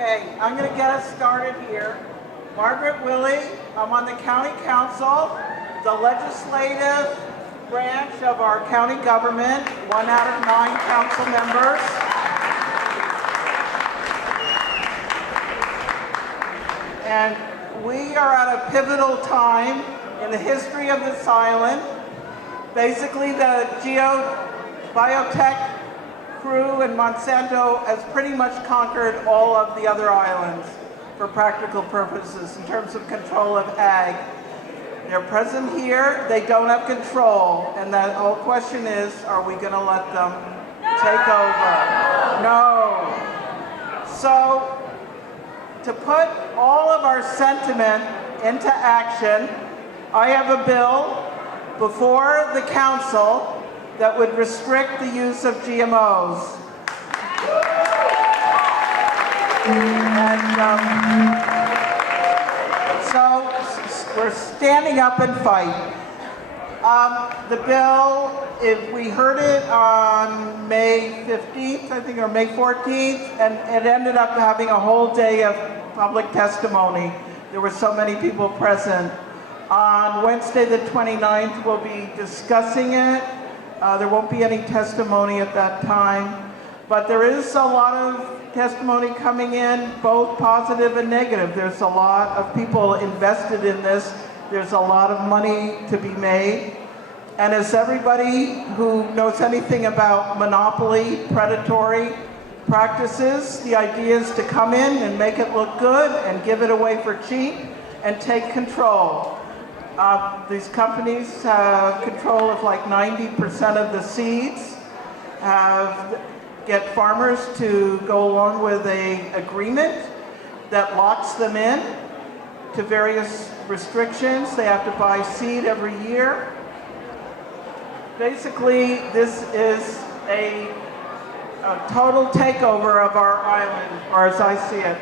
Okay, I'm going to get us started here. Margaret Wille, I'm on the County Council, the legislative branch of our county government, 1 out of 9 council members. And we are at a pivotal time in the history of this island. Basically, the biotech crew and Monsanto has pretty much conquered all of the other islands for practical purposes in terms of control of ag. They're present here, they don't have control, and the whole question is, are we going to let them take over? No. So, to put all of our sentiment into action, I have a bill before the council that would restrict the use of GMOs. And so we're standing up and fight. The bill, if we heard it on May 15th, I think, or May 14th, and it ended up having a whole day of public testimony. There were so many people present. On Wednesday the 29th, we'll be discussing it. There won't be any testimony at that time, but there is a lot of testimony coming in, both positive and negative. There's a lot of people invested in this. There's a lot of money to be made. And as everybody who knows anything about monopoly, predatory practices, the idea is to come in and make it look good and give it away for cheap and take control. These companies have control of like 90% of the seeds, get farmers to go along with an agreement that locks them in to various restrictions. They have to buy seed every year. Basically, this is a total takeover of our island, or as I see it.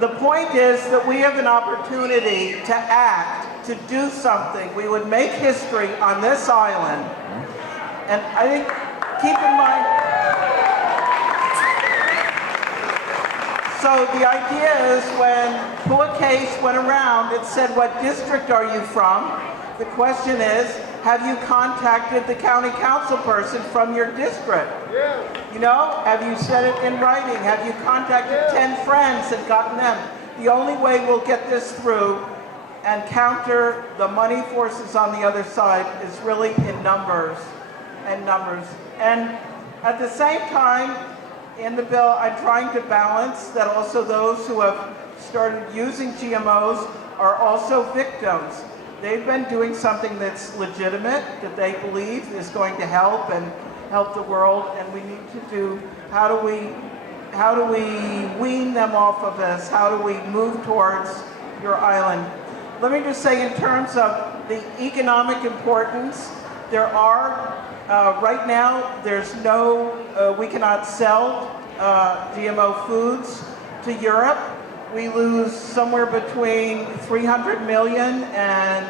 The point is that we have an opportunity to act, to do something. We would make history on this island. And I think, keep in mind, so the idea is when Pua case went around, it said, what district are you from? The question is, have you contacted the county council person from your district? Yeah. You know, have you said it in writing? Have you contacted 10 friends and gotten them? The only way we'll get this through and counter the money forces on the other side is really in numbers and numbers. And at the same time, in the bill, I'm trying to balance that also those who have started using GMOs are also victims. They've been doing something that's legitimate, that they believe is going to help and help the world, and we need to do, how do we wean them off of this? How do we move towards your island? Let me just say in terms of the economic importance, there are, right now, there's no, we cannot sell GMO foods to Europe. We lose somewhere between $300 million and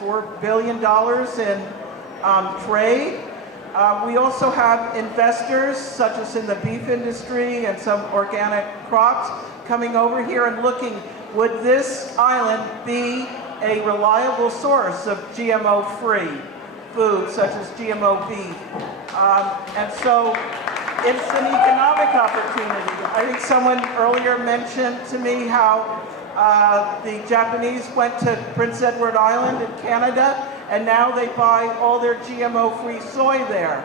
$4 billion in trade. We also have investors, such as in the beef industry and some organic crops, coming over here and looking, would this island be a reliable source of GMO-free food, such as GMO beef? And so it's an economic opportunity. I think someone earlier mentioned to me how the Japanese went to Prince Edward Island in Canada, and now they buy all their GMO-free soy there.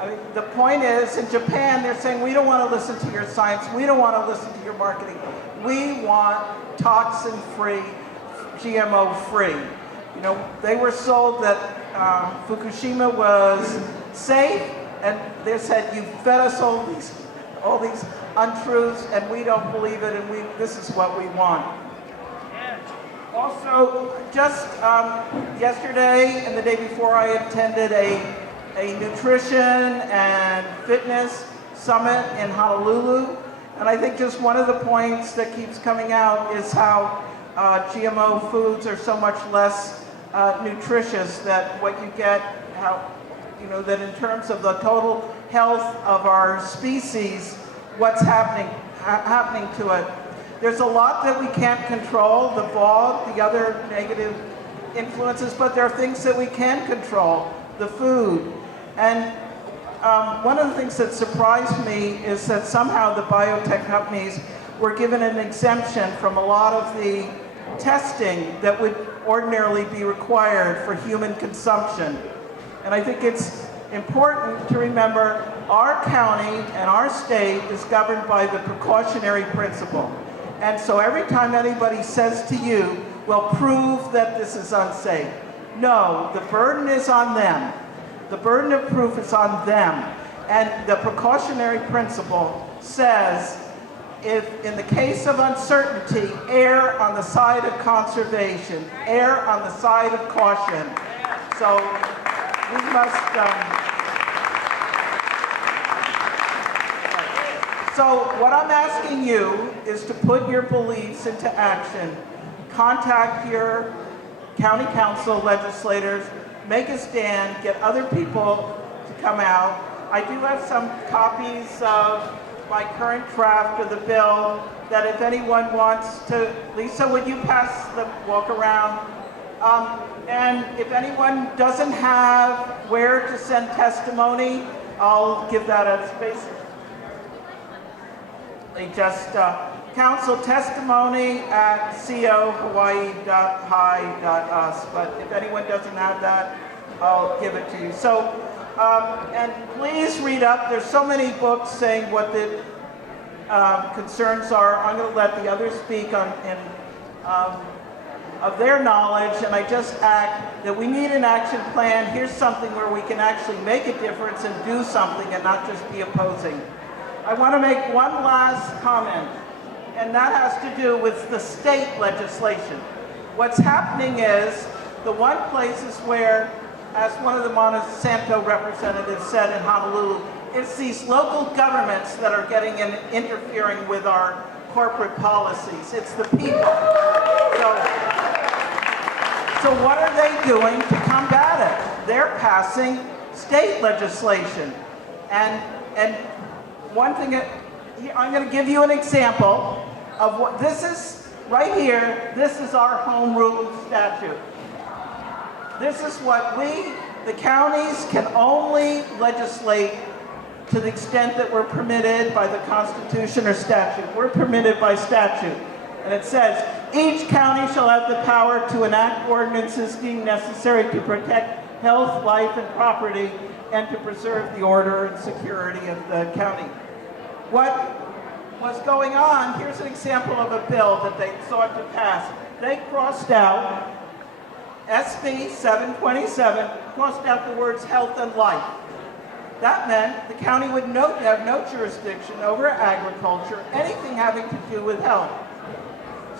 I mean, the point is, in Japan, they're saying, we don't want to listen to your science, we don't want to listen to your marketing. We want toxin-free, GMO-free. You know, they were sold that Fukushima was safe, and they said, you fed us all these untruths, and we don't believe it, and this is what we want. Also, just yesterday and the day before, I attended a nutrition and fitness summit in Honolulu, and I think just one of the points that keeps coming out is how GMO foods are so much less nutritious, that what you get, how, you know, that in terms of the total health of our species, what's happening to it. There's a lot that we can't control, the fog, the other negative influences, but there are things that we can control, the food. And one of the things that surprised me is that somehow the biotech companies were given an exemption from a lot of the testing that would ordinarily be required for human consumption. And I think it's important to remember our county and our state is governed by the precautionary principle. And so every time anybody says to you, well, prove that this is unsafe. No, the burden is on them. The burden of proof is on them. And the precautionary principle says, if in the case of uncertainty, err on the side of conservation, err on the side of caution. So we must, so what I'm asking you is to put your beliefs into action. Contact your county council legislators, make a stand, get other people to come out. I do have some copies of my current draft of the bill that if anyone wants to, Lisa, would you pass the walk around? And if anyone doesn't have where to send testimony, I'll give that a space. They just council testimony at cohawaii.hi.us. But if anyone doesn't have that, I'll give it to you. So, and please read up. There's so many books saying what the concerns are. I'm going to let the others speak on of their knowledge, and I just act that we need an action plan. Here's something where we can actually make a difference and do something and not just be opposing. I want to make one last comment, and that has to do with the state legislation. What's happening is the one places where, as one of the Monsanto representatives said in Honolulu, it's these local governments that are getting and interfering with our corporate policies. It's the people. So what are they doing to combat it? They're passing state legislation. And one thing, I'm going to give you an example of what this is right here. This is our home rule statute. This is what the counties can only legislate to the extent that we're permitted by the Constitution or statute. We're permitted by statute. And it says, each county shall have the power to enact ordinances deemed necessary to protect health, life, and property, and to preserve the order and security of the county. What was going on, here's an example of a bill that they sought to pass. They crossed out, SB 727, crossed out the words health and life. That meant the county would have no jurisdiction over agriculture, anything having to do with health.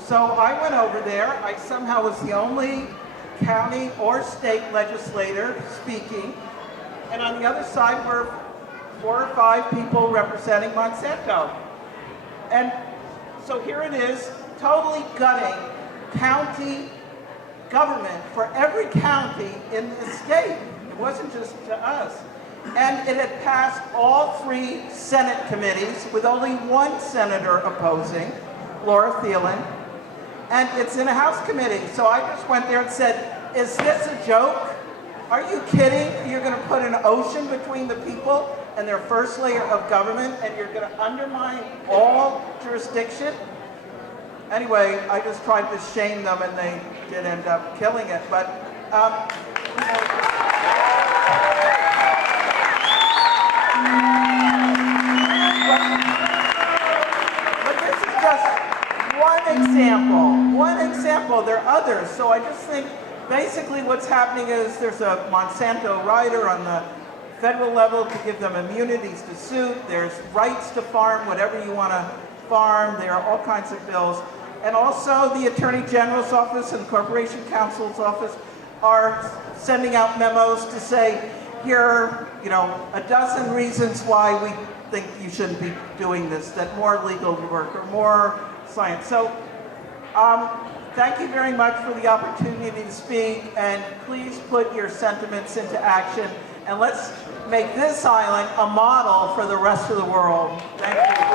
So I went over there. I somehow was the only county or state legislator speaking. And on the other side were 4 or 5 people representing Monsanto. And so here it is, totally gutting county government for every county in the state. It wasn't just to us. And it had passed all 3 Senate committees with only 1 senator opposing, Laura Thielen. And it's in a House committee. So I just went there and said, is this a joke? Are you kidding? You're going to put an ocean between the people and their first layer of government, and you're going to undermine all jurisdiction? Anyway, I just tried to shame them, and they did end up killing it. But, but this is just one example. There are others. So I just think basically what's happening is there's a Monsanto rider on the federal level to give them immunities to suit. There's rights to farm whatever you want to farm. There are all kinds of bills. And also the Attorney General's office and the Corporation Counsel's office are sending out memos to say, here are, a dozen reasons why we think you shouldn't be doing this, that more legal work or more science. So thank you very much for the opportunity to speak, and please put your sentiments into action, and let's make this island a model for the rest of the world. Thank you.